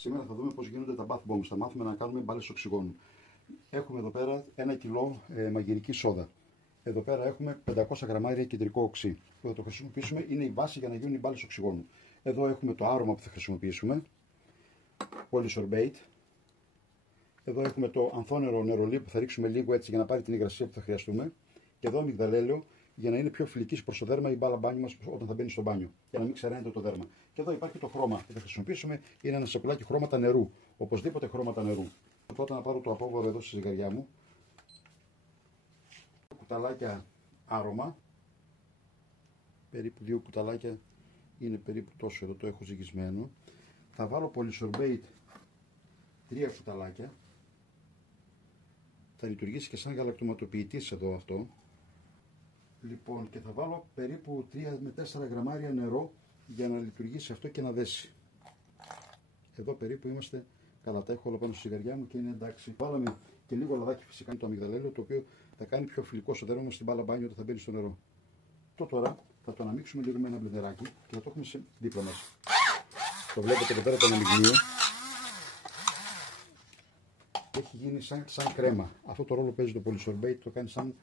Σήμερα θα δούμε πώς γίνονται τα bath bombs. Θα μάθουμε να κάνουμε μπάλες οξυγόνου. Έχουμε εδώ πέρα 1 κιλό μαγειρική σόδα. Εδώ πέρα έχουμε 500 γραμμάρια κεντρικό οξύ που θα το χρησιμοποιήσουμε. Είναι η βάση για να γίνουν οι μπάλες οξυγόνου. Εδώ έχουμε το άρωμα που θα χρησιμοποιήσουμε. Polysorbate. Εδώ έχουμε το ανθόνερο νερολί που θα ρίξουμε λίγο έτσι για να πάρει την υγρασία που θα χρειαστούμε. Και εδώ αμυγδαλέλαιο για να είναι πιο φιλική προς το δέρμα η μπάλα μπάνιου μας όταν θα μπαίνει στο μπάνιο. Για να μην ξεραίνεται το δέρμα. Και εδώ υπάρχει το χρώμα που θα χρησιμοποιήσουμε. Είναι ένα σακουλάκι χρώματα νερού. Οπωσδήποτε χρώματα νερού. Τότε να πάρω το απόβαρο εδώ στη ζυγαριά μου. Κουταλάκια άρωμα. Περίπου 2 κουταλάκια είναι περίπου τόσο. Εδώ το έχω ζυγισμένο. Θα βάλω Polysorbate 3 κουταλάκια. Θα λειτουργήσει και σαν γαλακτοματοποιητής εδώ αυτό. Λοιπόν, και θα βάλω περίπου 3 με 4 γραμμάρια νερό για να λειτουργήσει αυτό και να δέσει. Εδώ περίπου είμαστε καλά, τα έχω όλα πάνω στη ζυγαριά μου και είναι εντάξει. Βάλαμε και λίγο λαδάκι φυσικά το αμυγδαλέλαιο, το οποίο θα κάνει πιο φιλικό στο δέρμα μας στην μπάλα μπάνιο όταν θα μπαίνει στο νερό. Τώρα θα το αναμίξουμε λίγο με ένα μπλεντεράκι και θα το έχουμε δίπλα μας. Το βλέπετε εδώ πέρα το αναμειγνύο. Έχει γίνει σαν κρέμα. Αυτό το ρόλο παίζει το Polysorbate, το κάνει σαν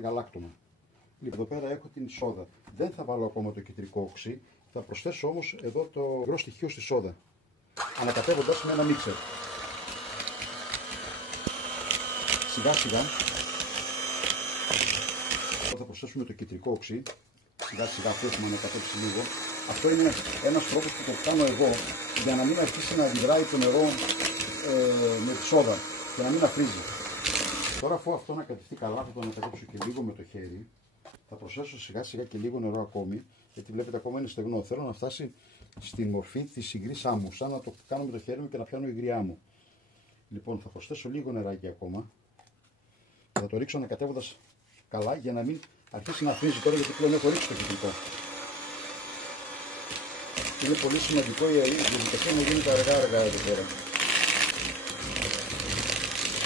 γαλάκτωμα. Λοιπόν, εδώ πέρα έχω την σόδα. Δεν θα βάλω ακόμα το κεντρικό οξύ. Θα προσθέσω όμως εδώ το υγρό στοιχείο στη σόδα. Ανακατεύοντας με ένα μίξερ. Σιγά σιγά. Θα προσθέσουμε το κεντρικό οξύ. Σιγά σιγά αυτό έχουμε ανακατέψει λίγο. Αυτό είναι ένας τρόπος που το κάνω εγώ για να μην αρχίσει να αντιδράει το νερό με τη σόδα και να μην αφρίζει. Τώρα αφού αυτό ανακατευτεί καλά θα το ανακατέψω και λίγο με το χέρι. Θα προσθέσω σιγά σιγά και λίγο νερό ακόμη, γιατί βλέπετε ακόμα είναι στεγνό. Θέλω να φτάσει στη μορφή της υγρής άμμου, σαν να το κάνω με το χέρι μου και να πιάνω υγρή άμμου. Λοιπόν, θα προσθέσω λίγο νεράκι ακόμα. Θα το ρίξω ανακατεύοντας καλά για να μην αρχίσει να αφρίζει τώρα, γιατί πλέον έχω ρίξει το κεντρικό. Είναι πολύ σημαντικό η διαδικασία να γίνεται αργά εδώ πέρα.